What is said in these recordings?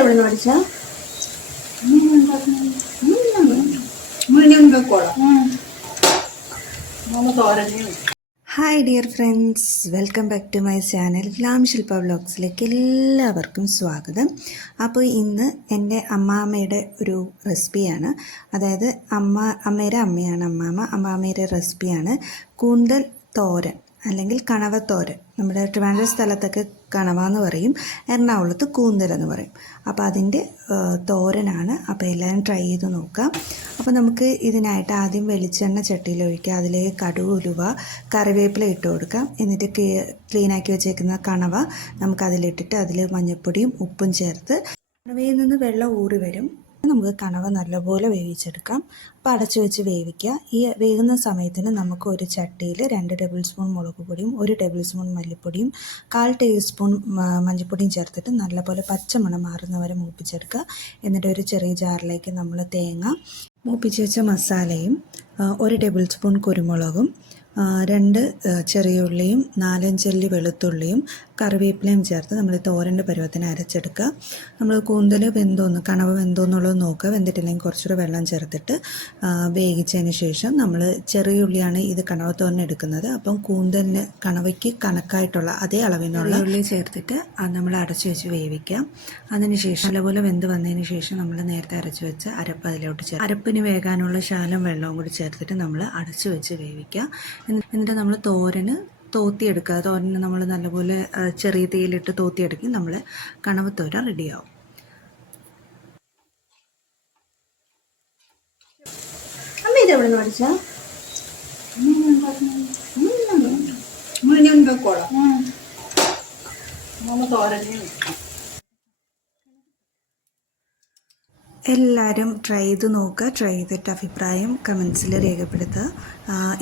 എവിടെ നിന്ന് പഠിച്ച മുരിഞ്ഞ വെക്കോളാം. Hi dear friends, welcome back to my channel glam Shilpa വ്ലോഗ്സിലേക്ക് എല്ലാവർക്കും സ്വാഗതം. അപ്പോൾ ഇന്ന് എൻ്റെ അമ്മാമ്മയുടെ ഒരു റെസിപ്പിയാണ്, അതായത് അമ്മയുടെ അമ്മയാണ് അമ്മാമ്മയുടെ റെസിപ്പിയാണ് കൂന്തൽ തോരൻ അല്ലെങ്കിൽ കണവത്തോരൻ. നമ്മുടെ ട്രിവാൻഡ്രം സ്ഥലത്തൊക്കെ കണവ എന്ന് പറയും, എറണാകുളത്ത് കൂന്തൽ എന്ന് പറയും. അപ്പോൾ അതിൻ്റെ തോരനാണ്. അപ്പോൾ എല്ലാവരും ട്രൈ ചെയ്ത് നോക്കാം. അപ്പോൾ നമുക്ക് ഇതിനായിട്ട് ആദ്യം വെളിച്ചെണ്ണ ചട്ടിയിൽ ഒഴിക്കുക, അതിലേക്ക് കടുക്, ഉലുവ, കറിവേപ്പില ഇട്ട് കൊടുക്കാം. എന്നിട്ട് ക്ലീനാക്കി വെച്ചേക്കുന്ന കണവ നമുക്കതിലിട്ടിട്ട് അതിൽ മഞ്ഞൾപ്പൊടിയും ഉപ്പും ചേർത്ത് കണവയിൽ നിന്ന് വെള്ളം ഊറി വരും. നമുക്ക് കണവ നല്ലപോലെ വേവിച്ചെടുക്കാം. അപ്പോൾ അടച്ചു വെച്ച് വേവിക്കുക. ഈ വേകുന്ന സമയത്തിന് നമുക്ക് ഒരു ചട്ടിയിൽ 2 ടേബിൾ സ്പൂൺ മുളക് പൊടിയും 1 ടേബിൾ സ്പൂൺ മല്ലിപ്പൊടിയും 1/4 ടീസ്പൂൺ മഞ്ഞൾപ്പൊടിയും ചേർത്തിട്ട് നല്ലപോലെ പച്ചമണം മാറുന്നവരെ മൂപ്പിച്ചെടുക്കുക. എന്നിട്ട് ഒരു ചെറിയ ജാറിലേക്ക് നമ്മൾ തേങ്ങ, മൂപ്പിച്ച് വെച്ച മസാലയും 1 ടേബിൾ സ്പൂൺ കുരുമുളകും 2 ചെറിയ ഉള്ളിയും 4-5 അല്ലി വെളുത്തുള്ളിയും കറിവേപ്പിലയും ചേർത്ത് നമ്മൾ തോരൻ്റെ പരുവത്തിന് അരച്ചെടുക്കുക. നമ്മൾ കൂന്തൽ കണവ വെന്തോന്നുള്ളത് നോക്കുക. വെന്തിട്ടില്ലെങ്കിൽ കുറച്ചുകൂടെ വെള്ളം ചേർത്തിട്ട് വേവിച്ചതിന് ശേഷം നമ്മൾ ചെറിയ ഉള്ളിയാണ് ഇത് കണവ തോരൻ എടുക്കുന്നത്. അപ്പം കൂന്തലിന് കണവയ്ക്ക് കണക്കായിട്ടുള്ള അതേ അളവിനുള്ള ഉള്ളി ചേർത്തിട്ട് നമ്മൾ അടച്ചു വെച്ച് വേവിക്കാം. അതിനുശേഷം നല്ലപോലെ വെന്ത് വന്നതിന് ശേഷം നമ്മൾ നേരത്തെ അരച്ചു വെച്ച് അരപ്പ് അതിലോട്ട് അരപ്പിന് വേകാനുള്ള ശകലം വെള്ളവും കൂടി ചേർത്തിട്ട് നമ്മൾ അടച്ചു വെച്ച് വേവിക്കാം. എന്നിട്ട് നമ്മൾ തോത്തിയെടുക്കുക. തോരന് നമ്മൾ നല്ലപോലെ ചെറിയ തീയിലിട്ട് തോത്തിയെടുക്കും. നമ്മൾ കണവത്തോരൻ റെഡിയാവും. അമ്മ ഇതെവിടെ നിന്ന് പഠിച്ചാ? എല്ലാവരും ട്രൈ ചെയ്ത് നോക്കുക. ട്രൈ ചെയ്തിട്ട് അഭിപ്രായം കമൻസിൽ രേഖപ്പെടുത്തുക.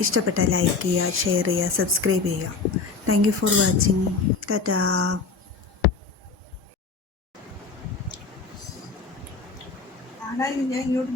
ഇഷ്ടപ്പെട്ടാൽ ലൈക്ക് ചെയ്യുക, ഷെയർ ചെയ്യുക, സബ്സ്ക്രൈബ് ചെയ്യുക. Thank you for watching. Tata. ഞാൻ ഇങ്ങോട്ട്